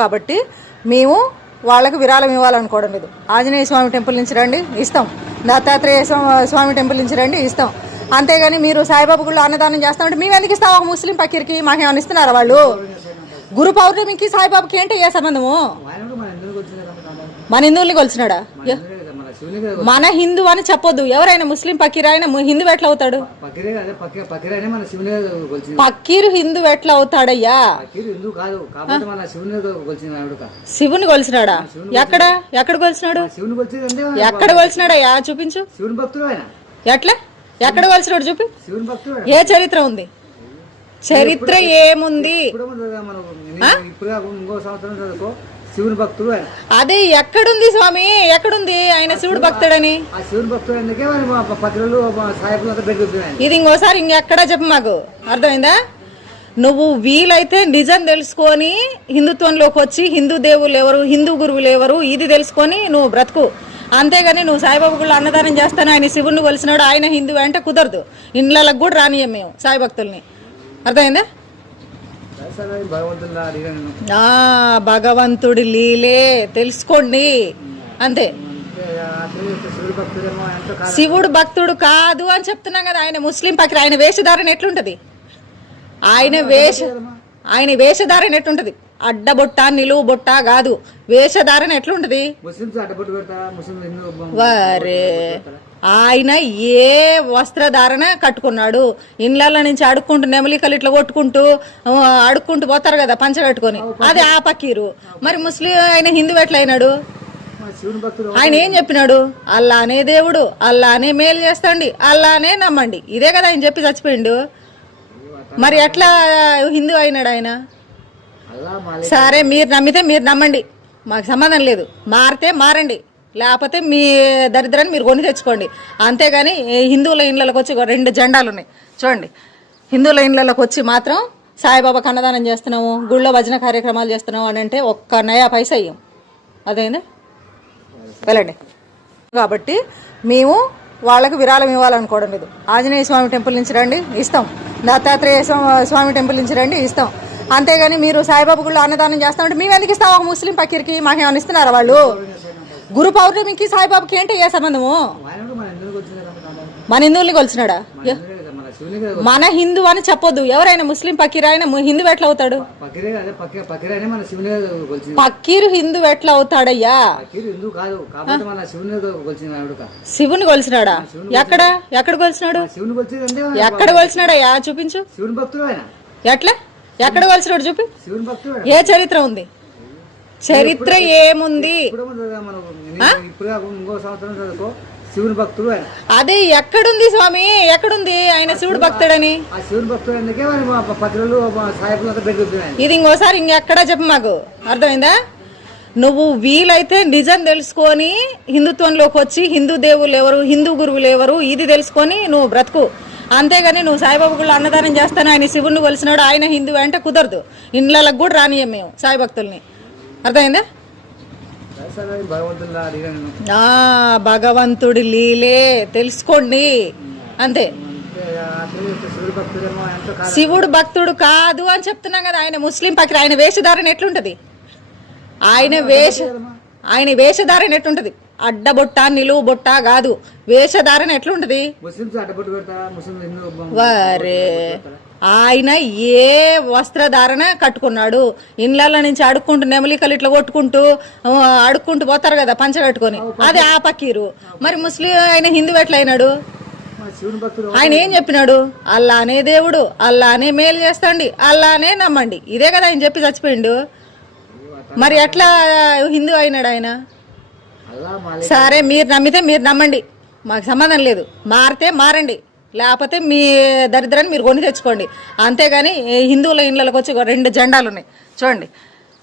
కాబట్టి మేము వాళ్ళకు విరాళం ఇవ్వాలనుకోవడం లేదు. ఆంజనేయ స్వామి టెంపుల్ నుంచి రండి ఇస్తాం. దత్తాత్రేయ స్వామి టెంపుల్ నుంచి రండి ఇస్తాం. అంతేగాని మీరు సాయిబాబు గుళ్ళు అన్నదానం చేస్తామంటే మేము ఎందుకు ఇస్తాం? ఒక ముస్లిం పక్కీరికి మాకు ఏమైనా ఇస్తున్నారా వాళ్ళు? గురు పౌర్ణమికి సాయిబాబాకి ఏంటి ఏ సంబంధము? మన హిందువుల్ని కొలిచినాడా? మన హిందూ అని చెప్పొద్దు. ఎవరైనా ముస్లిం పక్కీర్ ఆయన హిందూ ఎట్లా అవుతాడు? పక్కీరు హిందూ ఎట్లా అవుతాడయ్యా? శివుని కొలిచినాడా? ఎక్కడ? ఎక్కడ అంటే ఎక్కడ కొలిచినాడయ్యా? చూపించు. శివుని భక్తుడు ఆయన. ఎట్లా? ఎక్కడ కొలిచినాడు చూపి. ఏ చరిత్ర ఉంది? చరిత్ర ఏముంది? శివుని భక్తుడు ఆయన. అదే ఎక్కడుంది స్వామి? ఎక్కడుంది ఆయన శివుడు భక్తుడని? ఆ శివుని భక్తుడు ఎందుకే మరి మా పత్రులు ఇది ఇంకోసారి ఇంకెక్కడా చెప్పు మాకు. అర్థమైందా? నువ్వు వీలైతే నిజం తెలుసుకొని హిందుత్వంలోకి వచ్చి హిందూ దేవుళ్ళు ఎవరు హిందూ గురువులు ఎవరు ఇది తెలుసుకొని నువ్వు బ్రతుకు. అంతేగాని నువ్వు సాయిబాబా గుళ్ళు అన్నదానం చేస్తాను ఆయన శివుణ్ణి కొలిసినాడు ఆయన హిందూ అంటే కుదరదు. ఇండ్లకు కూడా రానియం మేము సాయి భక్తుల్ని. అర్థమైందా సరే భగవంతుల్లా అడిగా నేను ఆ భగవంతుడి లీలే తెలుసుకోండి. అంతే. శివుడు భక్తుడు కాదు అని చెప్తున్నాం కదా. ఆయన ముస్లిం పక్కన ఆయన వేషధారణ ఎట్లుంటది? ఆయన వేష ఆయన వేషధారణ ఎట్లుంటది? అడ్డబొట్ట నిలువు బొట్ట కాదు. వేషధారణ ఎట్లుంటది? వరే. ఆయన ఏ వస్త్రధారణ కట్టుకున్నాడు? ఇండ్ల నుంచి అడుక్కుంటూ నెమలికలు ఇట్లా కొట్టుకుంటూ అడుక్కుంటూ పోతారు కదా పంచ కట్టుకొని. అది ఆ పక్కీరు మరి ముస్లిం ఆయన హిందూ ఎట్లయినాడు ఆయన ఏం చెప్పినాడు? అల్లానే దేవుడు అల్లానే మేలు చేస్తాండి అల్లానే నమ్మండి. ఇదే కదా ఆయన చెప్పి చచ్చిపోయిండు. మరి ఎట్లా హిందూ అయినాడు ఆయన? సరే మీరు నమ్మితే మీరు నమ్మండి. మాకు సంబంధం లేదు. మారితే మారండి. లేకపోతే మీ దరిద్రాన్ని మీరు కొని తెచ్చుకోండి. అంతేగాని హిందువుల ఇండ్లలోకి వచ్చి రెండు జెండాలు ఉన్నాయి. చూడండి. హిందువుల ఇండ్లలోకి వచ్చి మాత్రం సాయిబాబా అన్నదానం చేస్తున్నాము గుళ్ళో భజన కార్యక్రమాలు చేస్తున్నాము అని అంటే ఒక్క నయా పైసా అయ్యాం అదేంది వెళ్ళండి. కాబట్టి మేము వాళ్ళకు విరాళం ఇవ్వాలనుకోవడం లేదు. ఆంజనేయ స్వామి టెంపుల్ నుంచి రండి ఇస్తాం. దత్తాత్రేయ స్వామి టెంపుల్ నుంచి రండి ఇస్తాం. అంతేగాని మీరు సాయిబాబా గుళ్ళు అన్నదానం చేస్తామంటే మేము ఎందుకు ఇస్తాం? ఒక ముస్లిం పక్కిరికి మాకు ఏమైనా ఇస్తున్నారా వాళ్ళు? గురు పౌర్ణమికి సాయిబాబాకి ఏంటి ఏ సంబంధము? మన హిందువుల్ని కొలిచినాడా మన హిందూ అని చెప్పొద్దు. ఎవరైనా ముస్లిం పక్కీర్ ఆయన హిందూ ఎట్లా అవుతాడు? పక్కీరు హిందూ ఎట్లా అవుతాడయ్యా? శివుని కొలిచినాడా ఎక్కడ? ఎక్కడ కొలిచినాడు ఎక్కడ కొలిచినాడయ్యా చూపించు. ఎట్లా? ఎక్కడ కొలిచినాడు చూపి. ఏ చరిత్ర ఉంది? చరిత్ర ఏముంది? శివుని భక్తుడు అదే ఎక్కడుంది స్వామి? ఎక్కడుంది ఆయన శివుడు భక్తుడని? ఆ శివుని భక్తుడు మరి ఇది ఇంకోసారి ఇంకెక్కడా చెప్పు మాకు. అర్థమైందా? నువ్వు వీలైతే నిజం తెలుసుకొని హిందుత్వంలోకి వచ్చి హిందూ దేవుళ్ళు ఎవరు హిందూ గురువులు ఎవరు ఇది తెలుసుకొని నువ్వు బ్రతుకు. అంతేగాని నువ్వు సాయిబాబా గుళ్ళు అన్నదానం చేస్తాను ఆయన శివుణ్ణి కొలిసినాడు ఆయన హిందూ అంటే కుదరదు. ఇండ్లకు కూడా రానియం మేము సాయి భక్తుల్ని. అర్థమైందా సరే భగవంతుల్లా అడిగా నేను ఆ భగవంతుడి లీలే తెలుసుకోండి. అంతే. శివుడు భక్తుడు కాదు అని చెప్తున్నాం కదా. ఆయన ముస్లిం పక్కన ఆయన వేషధారణ ఎట్లుంటది? ఆయన వేష ఆయన వేషధారణ ఎట్లుంటది? అడ్డబొట్ట నిలువు బొట్ట కాదు. వేషధారణ ఎట్లుంటది? వరే. ఆయన ఏ వస్త్రధారణ కట్టుకున్నాడు? ఇండ్ల నుంచి అడుక్కుంటూ నెమలికలు ఇట్లా కొట్టుకుంటూ అడుక్కుంటూ పోతారు కదా పంచ కట్టుకొని. అది ఆ పక్కీరు మరి ముస్లిం ఆయన హిందూ ఎట్లయినాడు ఆయన ఏం చెప్పినాడు? అల్లానే దేవుడు అల్లానే మేలు చేస్తాండి అల్లానే నమ్మండి. ఇదే కదా ఆయన చెప్పి చచ్చిపోయిండు. మరి ఎట్లా హిందూ అయినాడు ఆయన? సరే మీరు నమ్మితే మీరు నమ్మండి. మాకు సంబంధం లేదు. మారితే మారండి. లేకపోతే మీ దరిద్రాన్ని మీరు కొని తెచ్చుకోండి. అంతేగాని హిందువుల ఇండ్లలోకి వచ్చి రెండు జెండాలు ఉన్నాయి. చూడండి.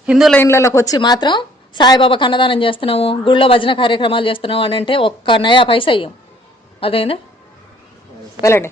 హిందువుల ఇండ్లలోకి వచ్చి మాత్రం సాయిబాబా కన్నదానం చేస్తున్నాము గుళ్ళో భజన కార్యక్రమాలు చేస్తున్నాము అని అంటే ఒక్క నయా పైసా అయ్యాం అదేందా వెళ్ళండి.